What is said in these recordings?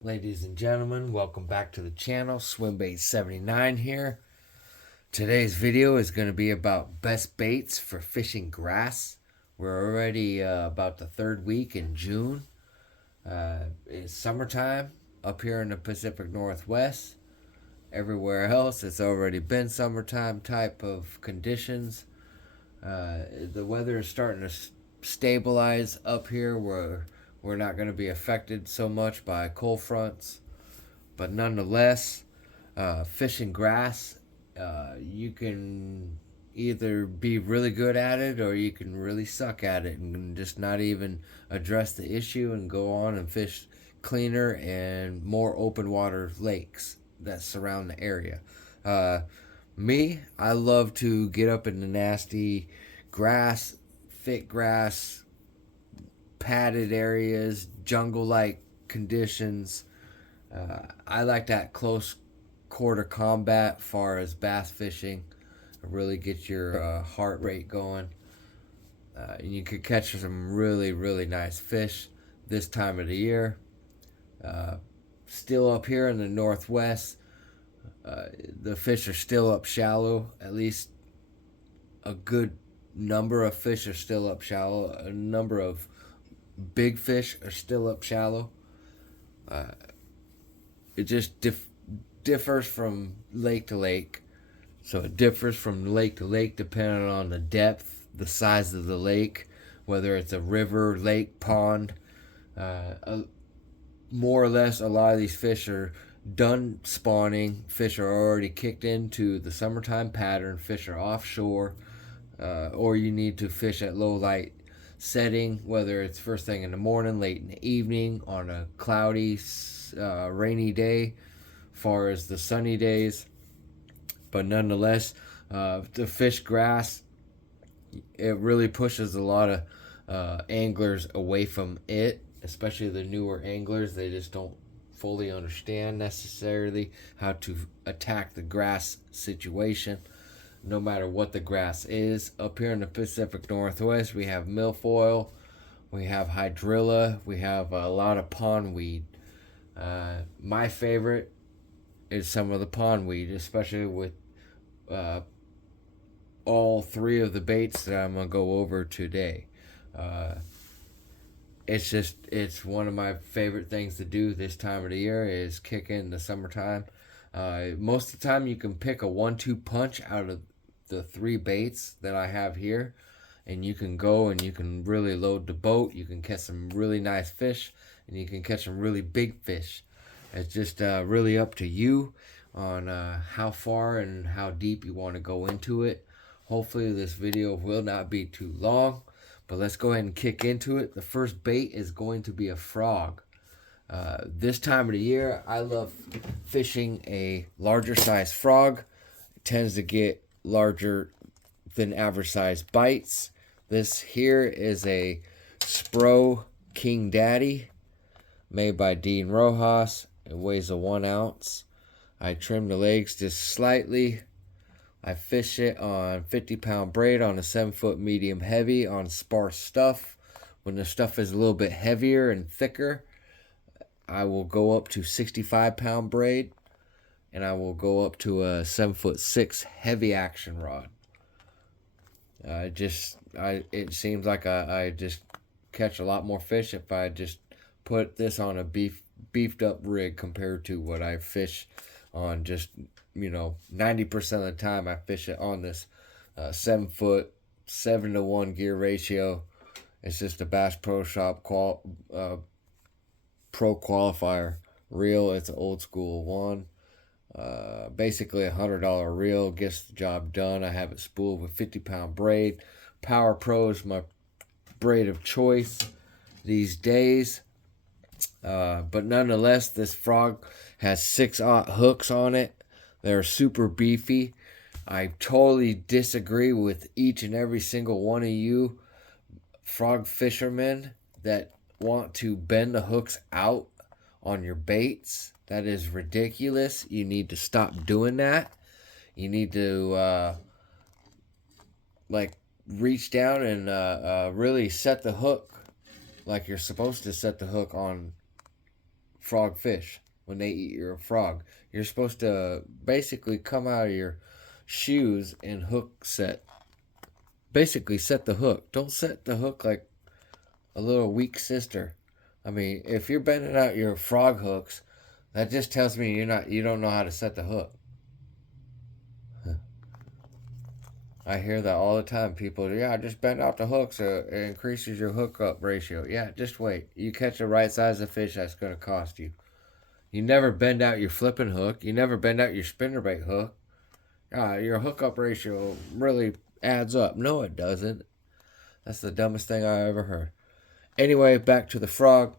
Ladies and gentlemen, welcome back to the channel. Swimbait79 here. Today's video is going to be about best baits for fishing grass. We're already about the third week in June. It's summertime up here in the Pacific Northwest. Everywhere else, it's already been summertime type of conditions. The weather is starting to stabilize up here where we're not going to be affected so much by cold fronts. But nonetheless, fishing grass, you can either be really good at it or you can really suck at it and just not even address the issue and go on and fish cleaner and more open water lakes that surround the area. Uh, I love to get up in the nasty grass, thick grass, padded areas, jungle like conditions. I like that close quarter combat far as bass fishing. It really gets your heart rate going. And you could catch some really, really nice fish this time of the year. Uh, Still up here in the northwest, the fish are still up shallow. At least a good number of fish are still up shallow. A number of big fish are still up shallow. It just differs from lake to lake. So it differs from lake to lake depending on the depth, the size of the lake, whether it's a river, lake, pond. More or less, a lot of these fish are done spawning. Fish are already kicked into the summertime pattern. Fish are offshore, or you need to fish at low light setting, whether it's first thing in the morning, late in the evening, on a cloudy, rainy day, far as the sunny days. But nonetheless, the fish grass, it really pushes a lot of anglers away from it, especially the newer anglers. They just don't fully understand necessarily how to attack the grass situation, no matter what the grass is. Up here in the Pacific Northwest, we have milfoil, we have hydrilla, we have a lot of pondweed. My favorite is some of the pondweed, especially with uh, all three of the baits that I'm gonna go over today. Uh, it's one of my favorite things to do this time of the year is kick in the summertime. Most of the time, you can pick a 1-2 punch out of the three baits that I have here, and you can go and you can really load the boat. You can catch some really nice fish, and you can catch some really big fish. It's just really up to you on how far and how deep you want to go into it. Hopefully this video will not be too long, but let's go ahead and kick into it. The first bait is going to be a frog. This time of the year, I love fishing a larger size frog. It tends to get larger than average size bites. This here is a Spro King Daddy made by Dean Rojas. It weighs a 1 ounce. I trim the legs just slightly. I fish it on 50-pound braid on a 7-foot medium heavy on sparse stuff. When the stuff is a little bit heavier and thicker, I will go up to 65-pound braid, and I will go up to a 7'6" heavy action rod. It seems like I just catch a lot more fish if I just put this on a beefed up rig compared to what I fish on just 90% of the time I fish it on this 7-foot 7-to-1 gear ratio. It's just a Bass Pro Shop Pro Qualifier reel. It's an old school one. Basically $100 reel gets the job done. I have it spooled with 50-pound braid. Power Pro is my braid of choice these days. But nonetheless, this frog has 6/0 hooks on it. They're super beefy. I totally disagree with each and every single one of you frog fishermen that want to bend the hooks out on your baits. That is ridiculous. You need to stop doing that. You need to reach down and really set the hook like you're supposed to set the hook on frog fish when they eat your frog. You're supposed to basically come out of your shoes and hook set. Basically set the hook. Don't set the hook like a little weak sister. I mean, if you're bending out your frog hooks, that just tells me you don't know how to set the hook. I hear that all the time. People, yeah, just bend out the hook so it increases your hookup ratio. Yeah, just wait. You catch the right size of fish, that's going to cost you. You never bend out your flipping hook. You never bend out your spinnerbait hook. Your hookup ratio really adds up. No, it doesn't. That's the dumbest thing I ever heard. Anyway, back to the frog.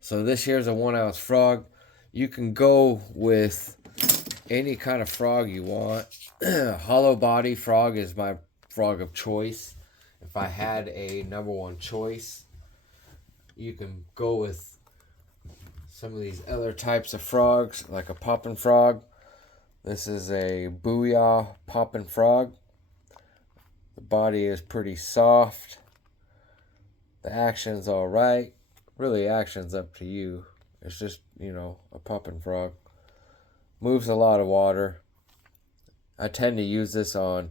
So this here's a 1 ounce frog. You can go with any kind of frog you want. Hollow body frog is my frog of choice. If I had a number one choice, you can go with some of these other types of frogs, like a poppin' frog. This is a Booyah poppin' frog. The body is pretty soft. The action's alright. Really, action's up to you. It's just, a poppin' frog. Moves a lot of water. I tend to use this on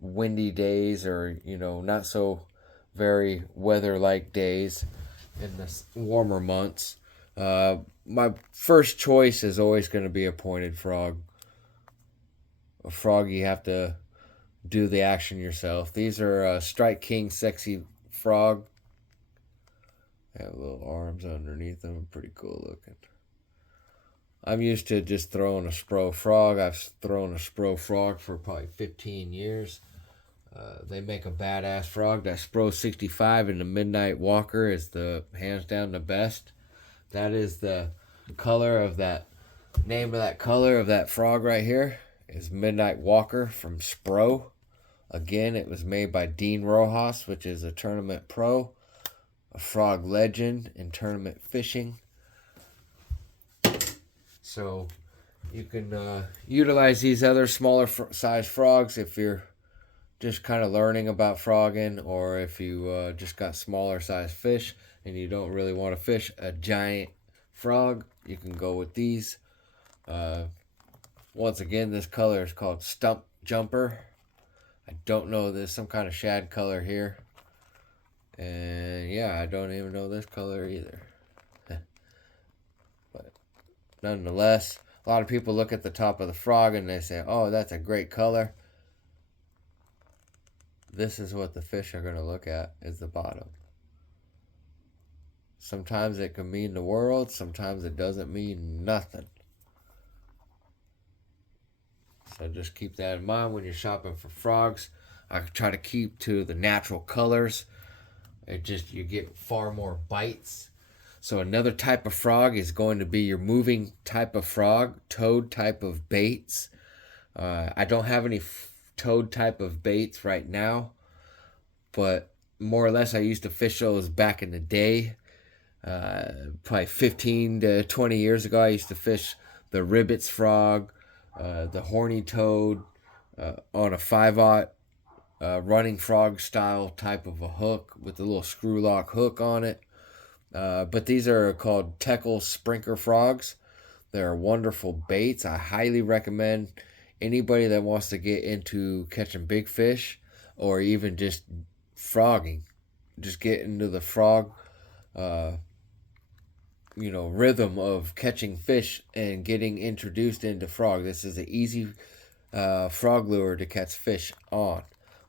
windy days or, not so very weather-like days in the warmer months. My first choice is always going to be a pointed frog. A frog you have to do the action yourself. These are Strike King Sexy Frog. They have little arms underneath them. Pretty cool looking. I'm used to just throwing a Spro frog. I've thrown a Spro frog for probably 15 years. They make a badass frog. That Spro 65 in the Midnight Walker is the hands down the best. That is the color of that, name of that color of that frog right here is Midnight Walker from Spro. Again, it was made by Dean Rojas, which is a tournament pro, a frog legend in tournament fishing. So you can utilize these other smaller size frogs if you're just kind of learning about frogging, or if you just got smaller size fish and you don't really want to fish a giant frog, you can go with these. Once again, this color is called Stump Jumper. I don't know, there's some kind of shad color here. And yeah, I don't even know this color either. But nonetheless, a lot of people look at the top of the frog and they say, oh, that's a great color. This is what the fish are going to look at, is the bottom. Sometimes it can mean the world, sometimes it doesn't mean nothing. So just keep that in mind when you're shopping for frogs. I try to keep to the natural colors. You get far more bites. So another type of frog is going to be your moving type of frog, toad type of baits. I don't have any toad type of baits right now, but more or less I used to fish those back in the day. Probably 15 to 20 years ago, I used to fish the Ribbits frog, the horny toad on a 5/0 running frog style type of a hook with a little screw lock hook on it. But these are called Teckle Sprinkler frogs. They're wonderful baits. I highly recommend anybody that wants to get into catching big fish or even just frogging. Just get into the frog rhythm of catching fish and getting introduced into frog. This is an easy frog lure to catch fish on.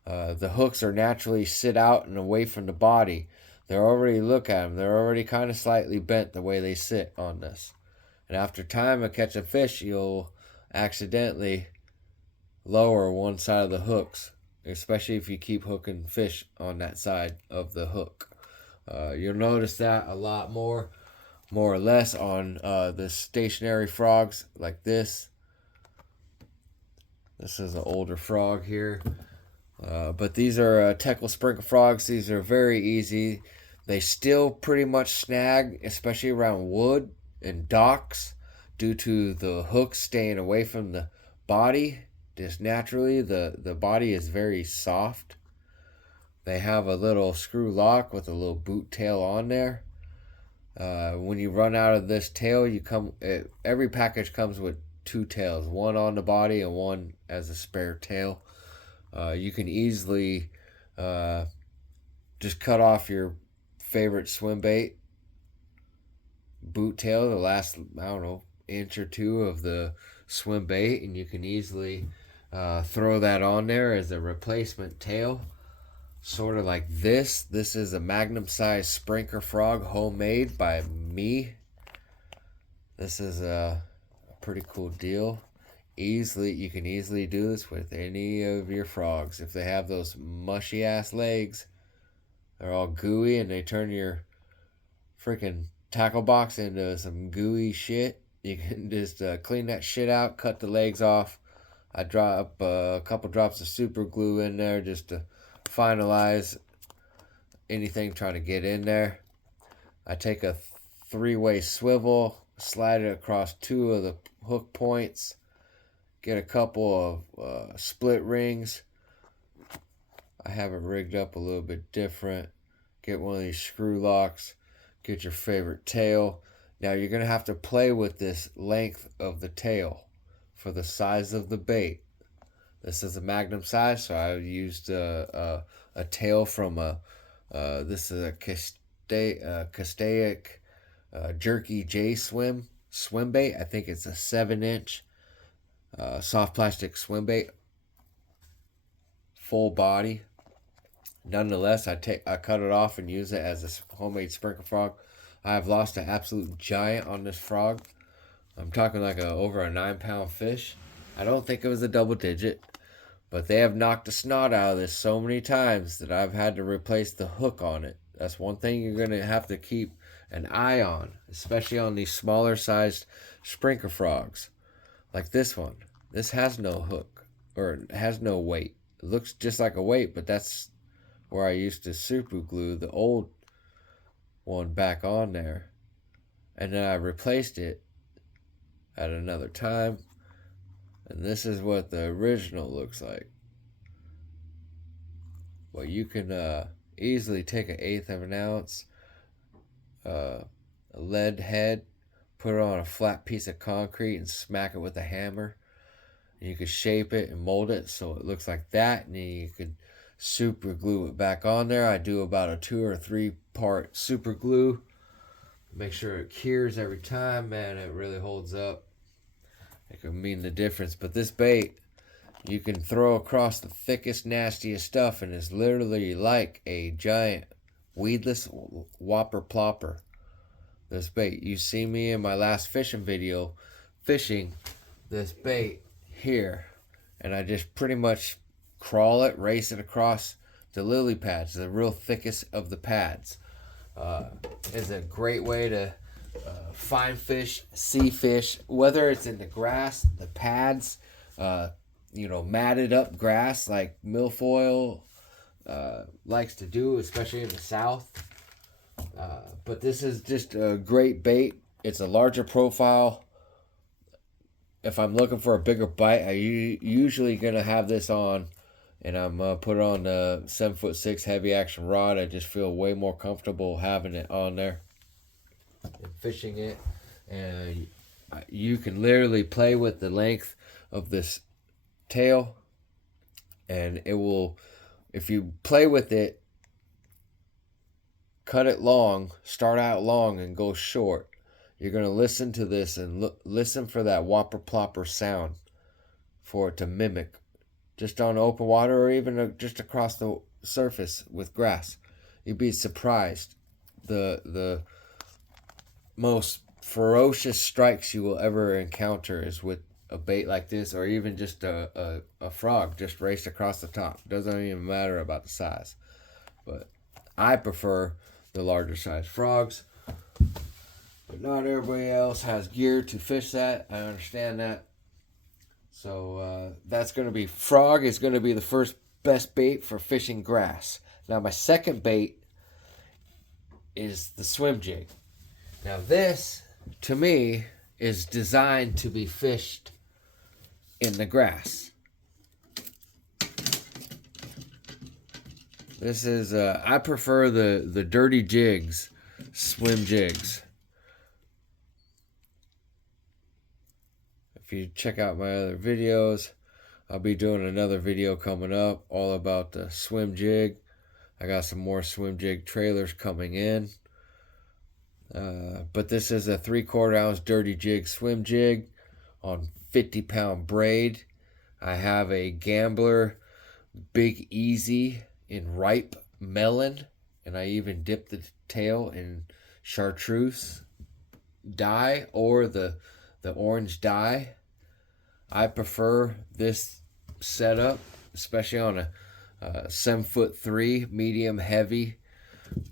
The hooks are naturally sit out and away from the body. They're already, look at them, they're already kind of slightly bent the way they sit on this. And after time of catching fish, you'll accidentally lower one side of the hooks, especially if you keep hooking fish on that side of the hook. You'll notice that a lot more or less on the stationary frogs like this. This is an older frog here. But these are Teckle Sprinkler frogs. These are very easy. They still pretty much snag, especially around wood and docks, due to the hooks staying away from the body. Just naturally, the body is very soft. They have a little screw lock with a little boot tail on there. When you run out of this tail, every package comes with two tails, one on the body and one as a spare tail. You can easily just cut off your favorite swim bait boot tail, the last, I don't know, inch or two of the swim bait, and you can easily throw that on there as a replacement tail, sort of like this. This is a Magnum size Sprinkler Frog, homemade by me. This is a pretty cool deal. You can easily do this with any of your frogs. If they have those mushy ass legs, they're all gooey, and they turn your freaking tackle box into some gooey shit, you can just clean that shit out, cut the legs off. I drop a couple drops of super glue in there just to finalize anything trying to get in there. I take a 3-way swivel, slide it across 2 of the hook points, get a couple of split rings. I have it rigged up a little bit different. Get one of these screw locks. Get your favorite tail. Now you're going to have to play with this length of the tail for the size of the bait. This is a Magnum size, so I used a tail from this is a Castaic Jerky J swim bait. I think it's a 7-inch soft plastic swim bait, full body. Nonetheless, I cut it off and use it as a homemade Sprinkler Frog. I have lost an absolute giant on this frog. I'm talking like over a 9-pound fish. I don't think it was a double digit, but they have knocked the snot out of this so many times that I've had to replace the hook on it. That's one thing you're going to have to keep an eye on, especially on these smaller sized Sprinkler Frogs. Like this one. This has no hook, or has no weight. It looks just like a weight, but that's where I used to super glue the old one back on there. And then I replaced it at another time. And this is what the original looks like. Well, you can easily take an 1/8 of an ounce, a lead head, put it on a flat piece of concrete and smack it with a hammer. And you can shape it and mold it so it looks like that. And then you can super glue it back on there. I do about a 2 or 3 part super glue. Make sure it cures every time. Man, it really holds up. It can mean the difference. But this bait, you can throw across the thickest, nastiest stuff, and it's literally like a giant weedless whopper plopper. This bait. You see me in my last fishing video fishing this bait here, and I just pretty much crawl it, race it across the lily pads, the real thickest of the pads. Is a great way to find fish, see fish, whether it's in the grass, the pads, matted up grass like milfoil likes to do, especially in the south. But this is just a great bait. It's a larger profile. If I'm looking for a bigger bite, I usually gonna have this on, and I'm put it on the 7'6" heavy action rod. I just feel way more comfortable having it on there and fishing it. And you can literally play with the length of this tail, and it will, if you play with it, cut it long, start out long and go short, you're going to listen to this and listen for that whopper plopper sound for it to mimic just on open water, or even just across the surface with grass. You'd be surprised the most ferocious strikes you will ever encounter is with a bait like this, or even just a frog just raced across the top. Doesn't even matter about the size, but I prefer the larger size frogs. But not everybody else has gear to fish that. I understand that. So that's going to be, frog is going to be the first best bait for fishing grass. Now my second bait is the swim jig. Now this, to me, is designed to be fished in the grass. This is, I prefer the Dirty Jigs swim jigs. if you check out my other videos, I'll be doing another video coming up all about the swim jig. I got some more swim jig trailers coming in. But this is a 3/4 ounce dirty jig swim jig on 50-pound braid. I have a Gambler Big Easy in ripe melon, and I even dipped the tail in chartreuse dye or the orange dye. I prefer this setup, especially on a 7'3" medium heavy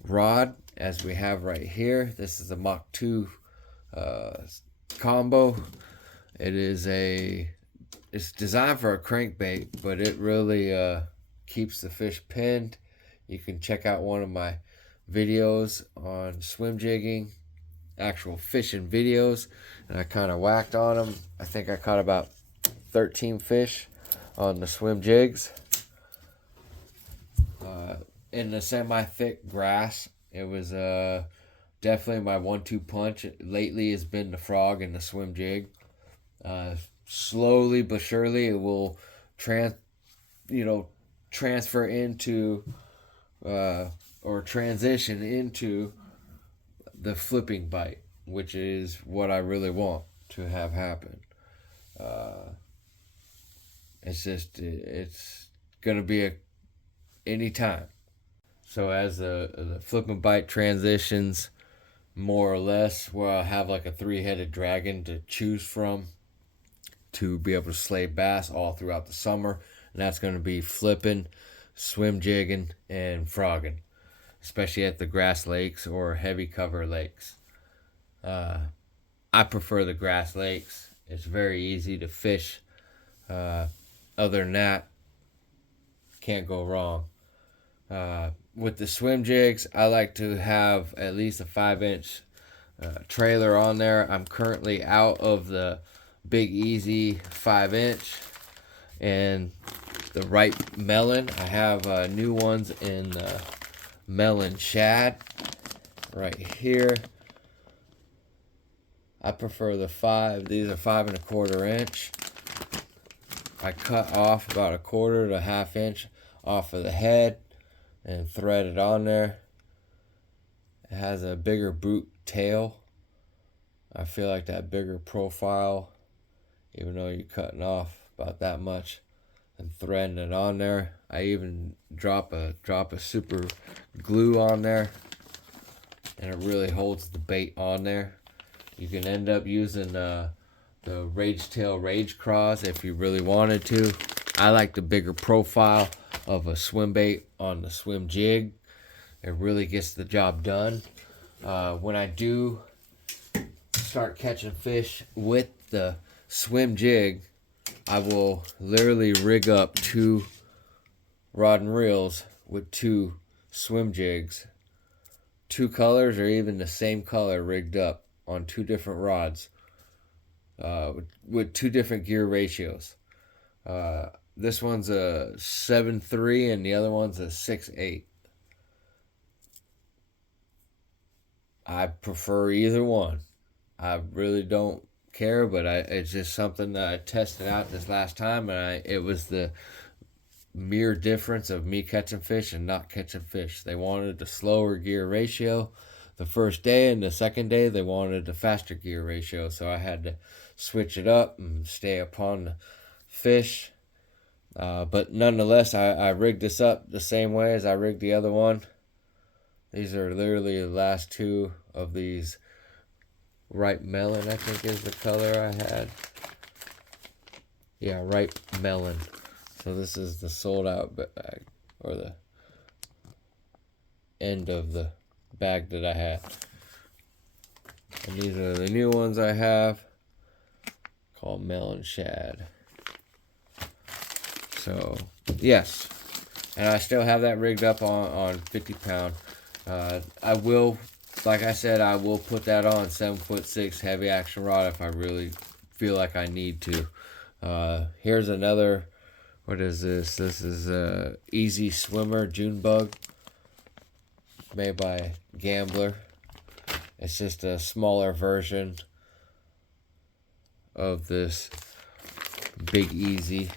rod, as we have right here. This is a Mach 2 combo. It's designed for a crankbait, but it really keeps the fish pinned. You can check out one of my videos on swim jigging, actual fishing videos, and I kind of whacked on them. I think I caught about 13 fish on the swim jigs. In the semi-thick grass, it was definitely my 1-2 punch. Lately has been the frog and the swim jig. Slowly but surely it will transfer into or transition into the flipping bite, which is what I really want to have happen. It's gonna be any time. So as the flipping bite transitions, more or less, where I'll have like a 3-headed dragon to choose from to be able to slay bass all throughout the summer, and that's going to be flipping, swim jigging, and frogging, especially at the grass lakes or heavy cover lakes. I prefer the grass lakes. It's very easy to fish. Other than that, can't go wrong. With the swim jigs, I like to have at least a 5-inch trailer on there. I'm currently out of the Big Easy 5-inch and the ripe melon. I have new ones in the melon shad right here. I prefer the 5. These are 5 1/4 inch. I cut off about 1/4 to 1/2 inch off of the head and thread it on there. It has a bigger boot tail. I feel like that bigger profile, even though you're cutting off about that much and threading it on there. I even drop a super glue on there, and it really holds the bait on there. You can end up using the Rage Tail Rage Craws if you really wanted to. I like the bigger profile of a swim bait on the swim jig. It really gets the job done. When I do start catching fish with the swim jig, I will literally rig up 2 rod and reels with 2 swim jigs, 2 colors or even the same color rigged up on 2 different rods, with 2 different gear ratios. This one's a 7.3 and the other one's a 6.8. I prefer either one. I really don't care, but it's just something that I tested out this last time, and it was the mere difference of me catching fish and not catching fish. They wanted the slower gear ratio the first day, and the second day they wanted the faster gear ratio, so I had to switch it up and stay upon the fish. But nonetheless, I rigged this up the same way as I rigged the other one. These are literally the last 2 of these. Ripe melon, I think, is the color I had. Yeah, ripe melon. So this is the sold out bag, or the end of the bag that I had. And these are the new ones I have, called Melon Shad. So, yes. And I still have that rigged up on 50-pound. I will, like I said, I will put that on 7'6" heavy action rod if I really feel like I need to. Here's another, what is this? This is Easy Swimmer June Bug, made by Gambler. It's just a smaller version of this Big Easy,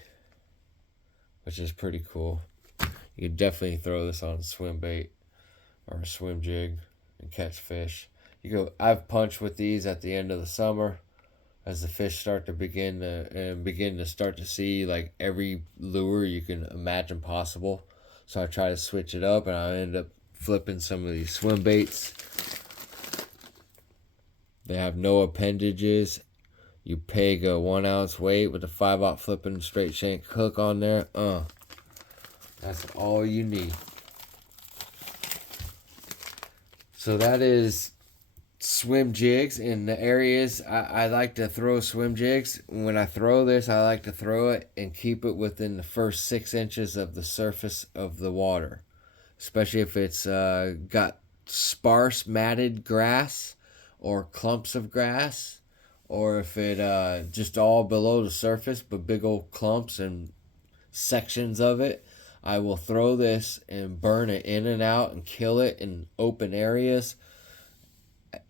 which is pretty cool. You can definitely throw this on a swim bait or a swim jig and catch fish. I've punched with these at the end of the summer as the fish start to begin to start to see like every lure you can imagine possible. So I try to switch it up, and I end up flipping some of these swim baits. They have no appendages. You peg a 1 ounce weight with a 5/0 flipping straight shank hook on there. That's all you need. So that is swim jigs in the areas I like to throw swim jigs. When I throw this, I like to throw it and keep it within the first 6 inches of the surface of the water, especially if it's got sparse matted grass or clumps of grass, or if it just all below the surface but big old clumps and sections of it. I will throw this and burn it in and out and kill it in open areas.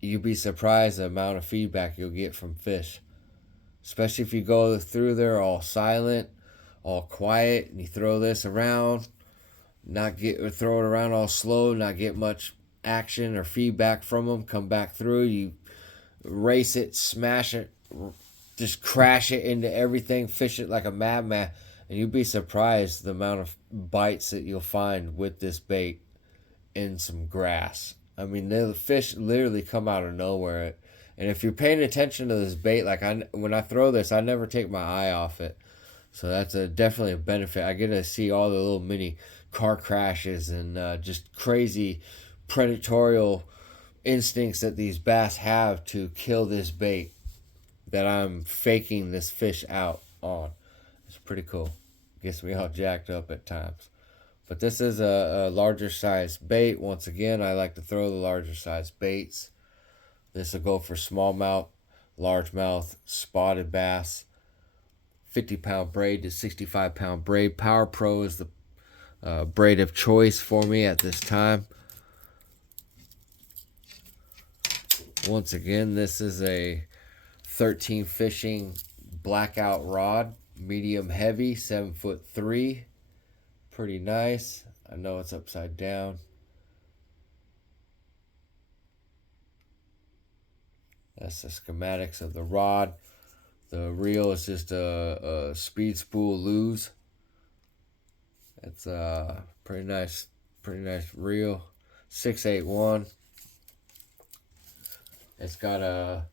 You'd be surprised the amount of feedback you'll get from fish. Especially if you go through there all silent, all quiet, and you throw this around, throw it around all slow, not get much action or feedback from them. Come back through, you race it, smash it, just crash it into everything, fish it like a madman. And you'd be surprised the amount of bites that you'll find with this bait in some grass. I mean, the fish literally come out of nowhere. And if you're paying attention to this bait, like when I throw this, I never take my eye off it. So that's definitely a benefit. I get to see all the little mini car crashes and just crazy predatorial instincts that these bass have to kill this bait that I'm faking this fish out on. It's pretty cool. Gets me all jacked up at times. But this is a larger size bait. Once again, I like to throw the larger size baits. This will go for smallmouth, largemouth, spotted bass, 50-pound braid to 65-pound braid. Power Pro is the braid of choice for me at this time. Once again, this is a 13 fishing blackout rod. Medium heavy, 7'3". Pretty nice. I know it's upside down. That's the schematics of the rod. The reel is just a speed spool Lew's. It's a pretty nice reel. 681. It's got a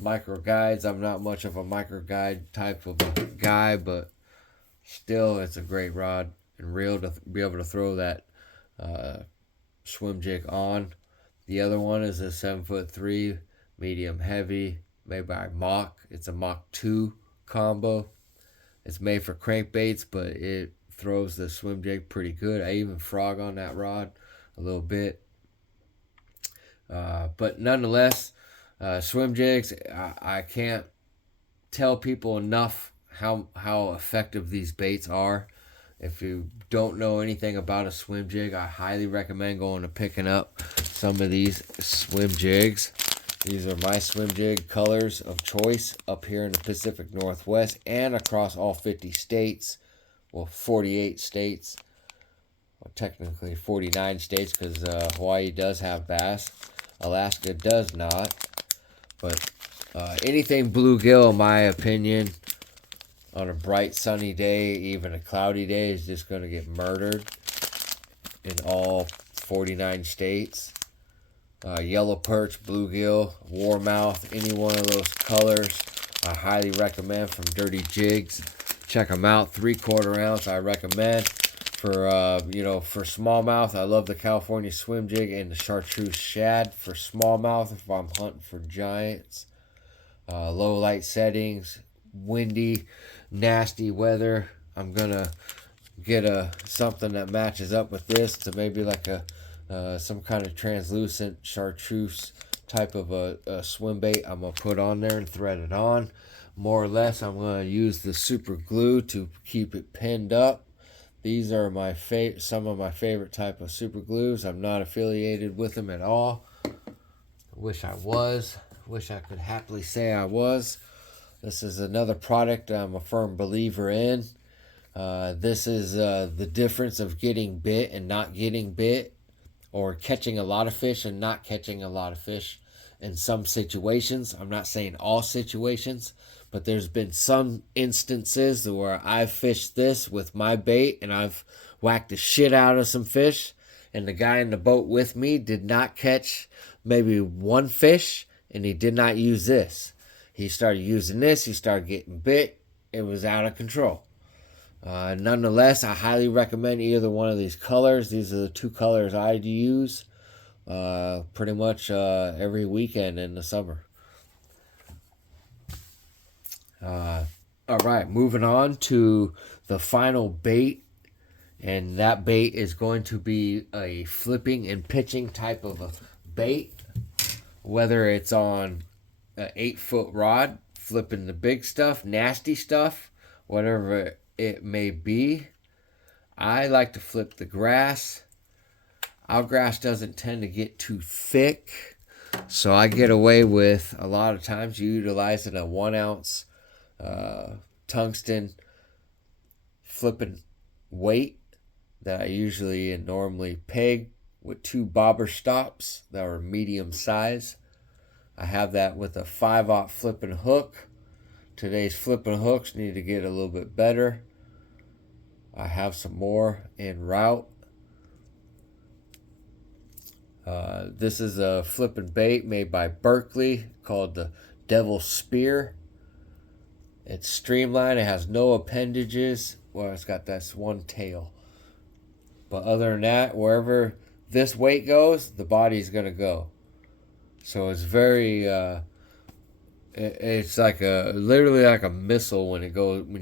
micro guides. I'm not much of a micro guide type of a guy, but still it's a great rod and reel to be able to throw that swim jig on. The other one is a 7'3", medium heavy, made by Mach. It's a Mach 2 combo. It's made for crankbaits, but it throws the swim jig pretty good. I even frog on that rod a little bit. But nonetheless, swim jigs, I can't tell people enough how effective these baits are. If you don't know anything about a swim jig, I highly recommend going and picking up some of these swim jigs. These are my swim jig colors of choice up here in the Pacific Northwest and across all 50 states. Well, 48 states. Well, technically 49 states because Hawaii does have bass. Alaska does not. But anything bluegill, in my opinion, on a bright sunny day, even a cloudy day, is just going to get murdered in all 49 states. Yellow perch, bluegill, warmouth, any one of those colors, I highly recommend from Dirty Jigs. Check them out. 3/4 ounce, I recommend. For for smallmouth, I love the California swim jig and the chartreuse shad for smallmouth if I'm hunting for giants. Low light settings, windy, nasty weather. I'm gonna get something that matches up with this to maybe like some kind of translucent chartreuse type of a swim bait. I'm gonna put on there and thread it on. More or less, I'm gonna use the super glue to keep it pinned up. These are some of my favorite type of super glues. I'm not affiliated with them at all. Wish I was. Wish I could happily say I was. This is another product I'm a firm believer in. This is the difference of getting bit and not getting bit, or catching a lot of fish and not catching a lot of fish in some situations. I'm not saying all situations, but there's been some instances where I've fished this with my bait and I've whacked the shit out of some fish, and the guy in the boat with me did not catch maybe one fish, and he did not use this. He started using this, he started getting bit, it was out of control. Nonetheless, I highly recommend either one of these colors. These are the two colors I use pretty much every weekend in the summer. All right, moving on to the final bait. And that bait is going to be a flipping and pitching type of a bait. Whether it's on an 8-foot rod, flipping the big stuff, nasty stuff, whatever it may be. I like to flip the grass. Our grass doesn't tend to get too thick, so I get away with a lot of times utilizing a 1 ounce tungsten flipping weight that I usually and normally peg with 2 bobber stops that are medium size. I have that with a 5/0 flipping hook. Today's flipping hooks need to get a little bit better. I have some more en route. This is a flipping bait made by Berkley called the Devil Spear. It's streamlined. It has no appendages. Well, it's got this one tail. But other than that, wherever this weight goes, the body's going to go. So it's very... it's like literally like a missile when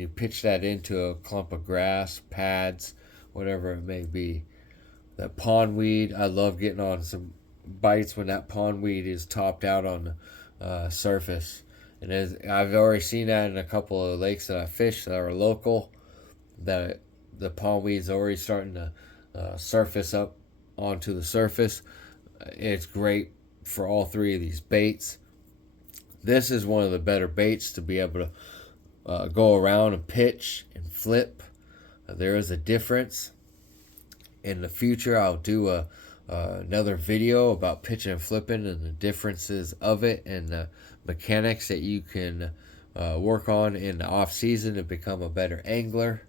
you pitch that into a clump of grass, pads, whatever it may be. That pondweed, I love getting on some bites when that pondweed is topped out on the surface. And I've already seen that in a couple of lakes that I fish that are local, that the pondweed is already starting to surface up onto the surface. It's great for all 3 of these baits. This is one of the better baits to be able to go around and pitch and flip. There is a difference. In the future, I'll do another video about pitching and flipping and the differences of it and the mechanics that you can work on in the off season to become a better angler.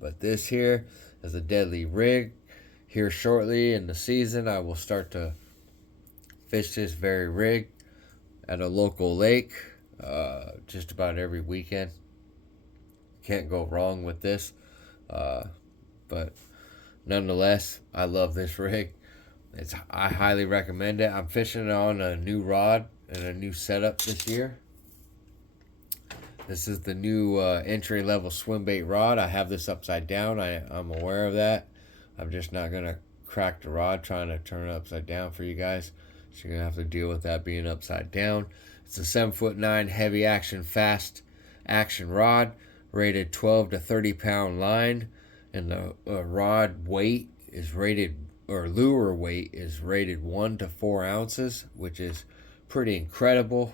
But this here is a deadly rig. Here shortly in the season, I will start to fish this very rig at a local lake just about every weekend. Can't go wrong with this. But nonetheless, I love this rig. I highly recommend it. I'm fishing on a new rod and a new setup this year. This is the new entry-level swim bait rod. I have this upside down. I'm aware of that. I'm just not going to crack the rod trying to turn it upside down for you guys. So you're going to have to deal with that being upside down. It's a 7'9" heavy action, fast action rod, rated 12 to 30 pound line. And the rod weight is rated, or lure weight is rated 1 to 4 ounces, which is pretty incredible.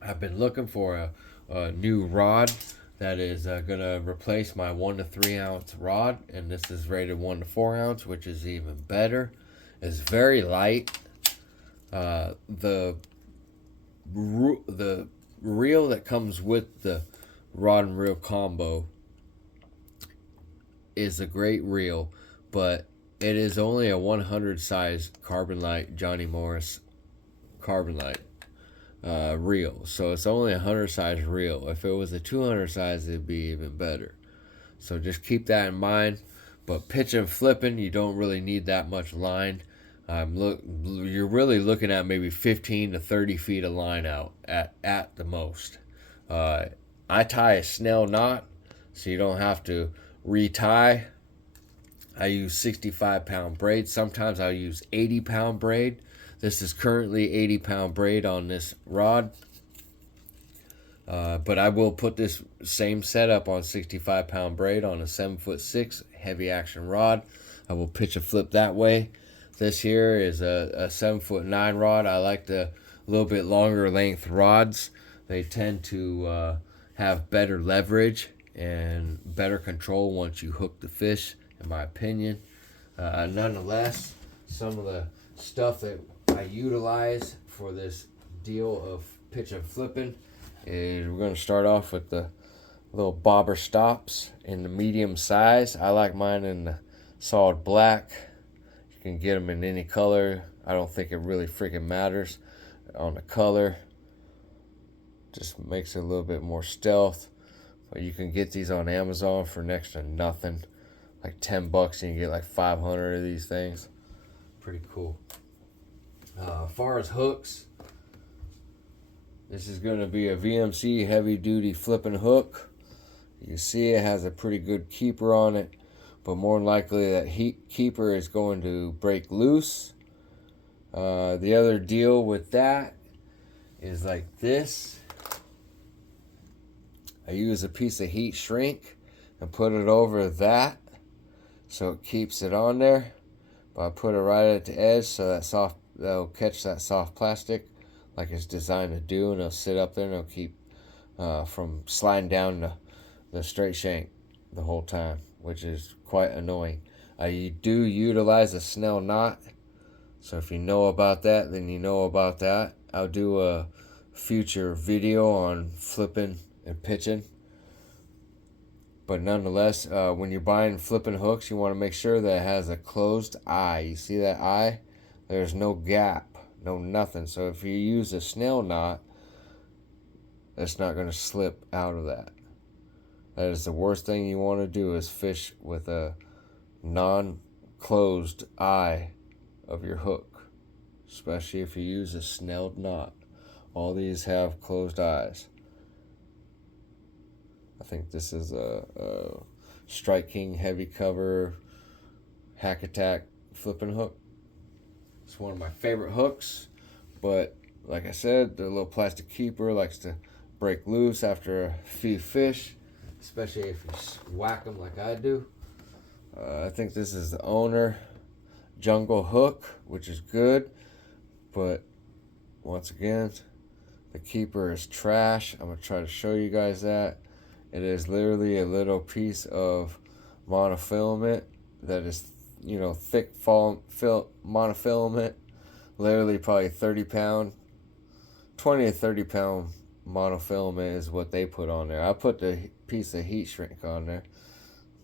I've been looking for a new rod that is going to replace my 1 to 3 ounce rod. And this is rated 1 to 4 ounce, which is even better. It's very light. The reel that comes with the rod and reel combo is a great reel, but it is only a 100 size Carbon Light Johnny Morris Carbon Light reel, so it's only a 100 size reel. If it was a 200 size, it'd be even better. So just keep that in mind. But pitching and flipping, you don't really need that much line. You're really looking at maybe 15 to 30 feet of line out at the most. I tie a Snell knot, so you don't have to retie. I use 65-pound braid. Sometimes I'll use 80-pound braid. This is currently 80-pound braid on this rod. But I will put this same setup on 65-pound braid on a 7'6" heavy action rod. I will pitch a flip that way. This here is a 7'9" rod. I like the little bit longer length rods. they tend to have better leverage and better control once you hook the fish, in my opinion. Nonetheless, some of the stuff that I utilize for this deal of pitch and flipping is we're going to start off with the little bobber stops in the medium size. I like mine in the solid black. You can get them in any color. I don't think it really freaking matters on the color. Just makes it a little bit more stealth. But you can get these on Amazon for next to nothing. Like $10 and you get like 500 of these things. Pretty cool. As far as hooks, this is going to be a VMC heavy duty flipping hook. You see it has a pretty good keeper on it, but more than likely that keeper is going to break loose. The other deal with that is like this. I use a piece of heat shrink and put it over that so it keeps it on there. But I put it right at the edge so that'll catch that soft plastic like it's designed to do, and it'll sit up there and it'll keep from sliding down the straight shank the whole time, which is quite annoying. I do utilize a Snell knot, so if you know about that, then you know about that. I'll do a future video on flipping and pitching. But nonetheless, when you're buying flipping hooks, you want to make sure that it has a closed eye. You see that eye? There's no gap, no nothing. So if you use a Snell knot, it's not going to slip out of that. That is the worst thing you want to do, is fish with a non-closed eye of your hook, especially if you use a snelled knot. All these have closed eyes. I think this is a Strike King heavy cover Hack Attack flipping hook. It's one of my favorite hooks, but like I said, the little plastic keeper likes to break loose after a few fish, especially if you whack them like I do. I think this is the Owner Jungle Hook, which is good, but once again, the keeper is trash. I'm going to try to show you guys that. It is literally a little piece of monofilament that is, thick monofilament, literally probably 30 to 30 pound monofilament is what they put on there. I put the piece of heat shrink on there,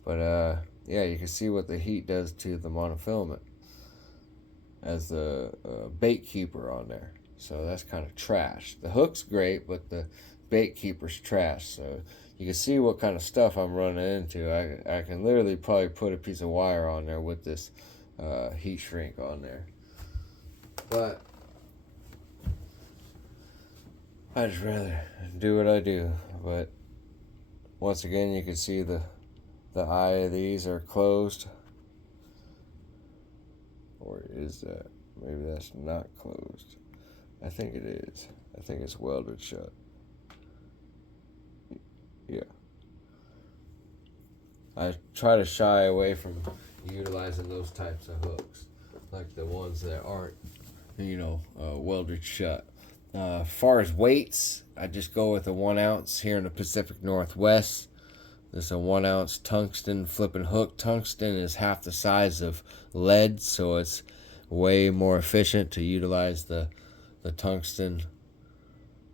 but yeah, you can see what the heat does to the monofilament as the bait keeper on there. So that's kind of trash. The hook's great, but the bait keeper's trash. So you can see what kind of stuff I'm running into. I can literally probably put a piece of wire on there with this heat shrink on there. But I just rather do what I do. But once again, you can see the eye of these are closed. Or is that? Maybe that's not closed. I think it is. I think it's welded shut. Yeah. I try to shy away from utilizing those types of hooks, like the ones that aren't, welded shut. As far as weights, I just go with a 1 ounce here in the Pacific Northwest. This is a 1 ounce tungsten flipping hook. Tungsten is half the size of lead, so it's way more efficient to utilize the tungsten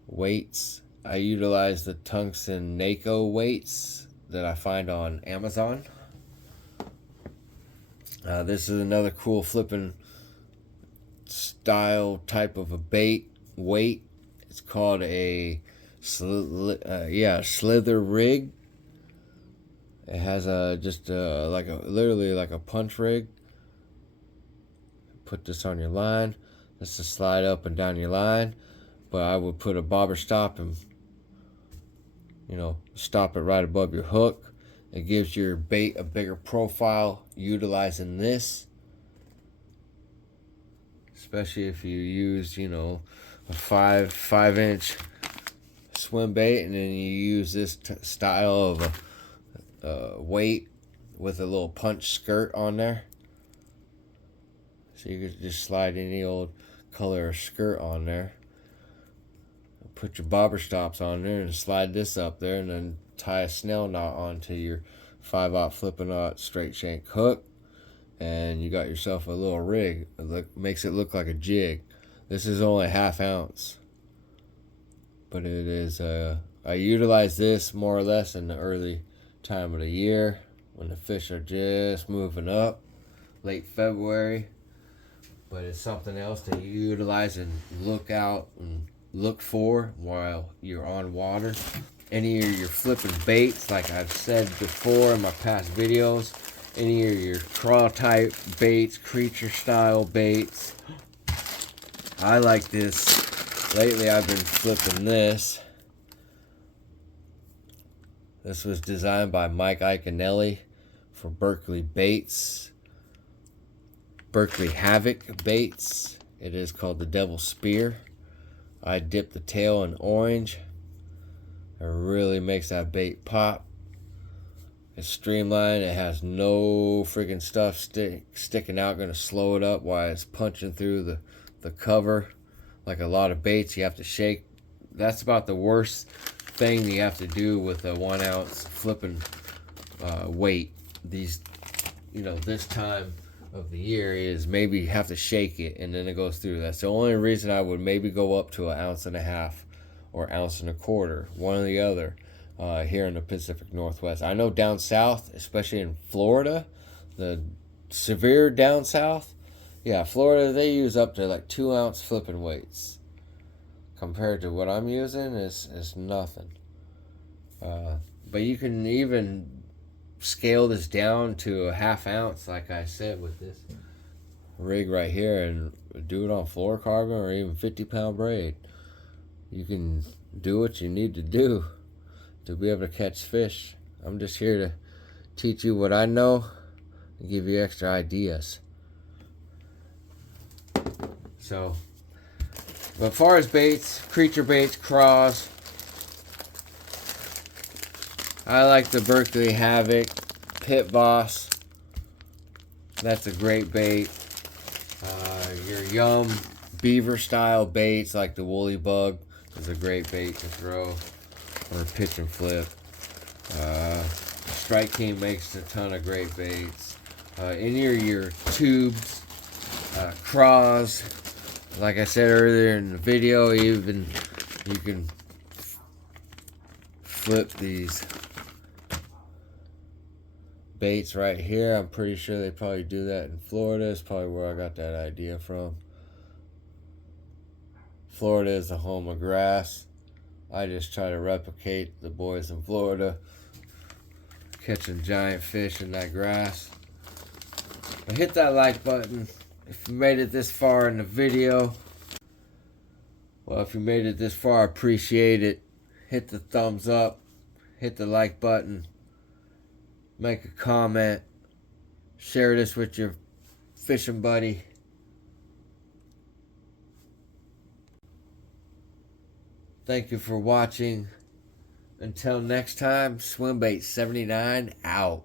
weights. I utilize the tungsten NACO weights that I find on Amazon. This is another cool flipping style type of a bait weight. It's called a slither rig. It has literally like a punch rig. Put this on your line. This to slide up and down your line. But I would put a bobber stop and stop it right above your hook. It gives your bait a bigger profile utilizing this. Especially if you use, a 5-inch swim bait, and then you use this style of a weight with a little punch skirt on there. So you could just slide any old color skirt on there. put your bobber stops on there and slide this up there, and then tie a snell knot onto your 5/0 flip-a-knot straight shank hook, and you got yourself a little rig. Makes it look like a jig. This is only 1/2 ounce, but it is. I utilize this more or less in the early time of the year when the fish are just moving up, late February. But it's something else to utilize and look out and look for while you're on water. Any of your flipping baits, like I've said before in my past videos, any of your crawl type baits, creature style baits. I like this. Lately I've been flipping this. This was designed by Mike Iaconelli for Berkeley Baits. Berkeley Havoc Baits. It is called the Devil Spear. I dip the tail in orange. It really makes that bait pop. It's streamlined. It has no freaking stuff sticking out. Going to slow it up while it's punching through the cover. Like a lot of baits, you have to shake. That's about the worst thing you have to do with a 1 ounce flipping weight. These, this time of the year is maybe you have to shake it and then it goes through. That's the only reason I would maybe go up to 1.5 ounces or 1.25 ounces, one or the other, here in the Pacific Northwest. I know down south, especially in Florida, the severe down south, yeah, Florida, they use up to like 2 ounce flipping weights. Compared to what I'm using, is nothing. But you can even scale this down to a 1/2 ounce, like I said, with this rig right here, and do it on fluorocarbon or even 50-pound braid. You can do what you need to do to be able to catch fish. I'm just here to teach you what I know and give you extra ideas. So, but as far as baits, creature baits, craws, I like the Berkeley Havoc, Pit Boss. That's a great bait. Your Yum beaver style baits like the Woolly Bug is a great bait to throw, or pitch and flip. Strike King makes a ton of great baits. Any of your tubes, craws, like I said earlier in the video, even you can flip these baits right here. I'm pretty sure they probably do that in Florida. It's probably where I got that idea from. Florida is the home of grass. I just try to replicate the boys in Florida catching giant fish in that grass. But hit that like button if you made it this far in the video. Well, if you made it this far, I appreciate it. Hit the thumbs up, hit the like button, make a comment, share this with your fishing buddy. Thank you for watching. Until next time, Swimbait 79 out.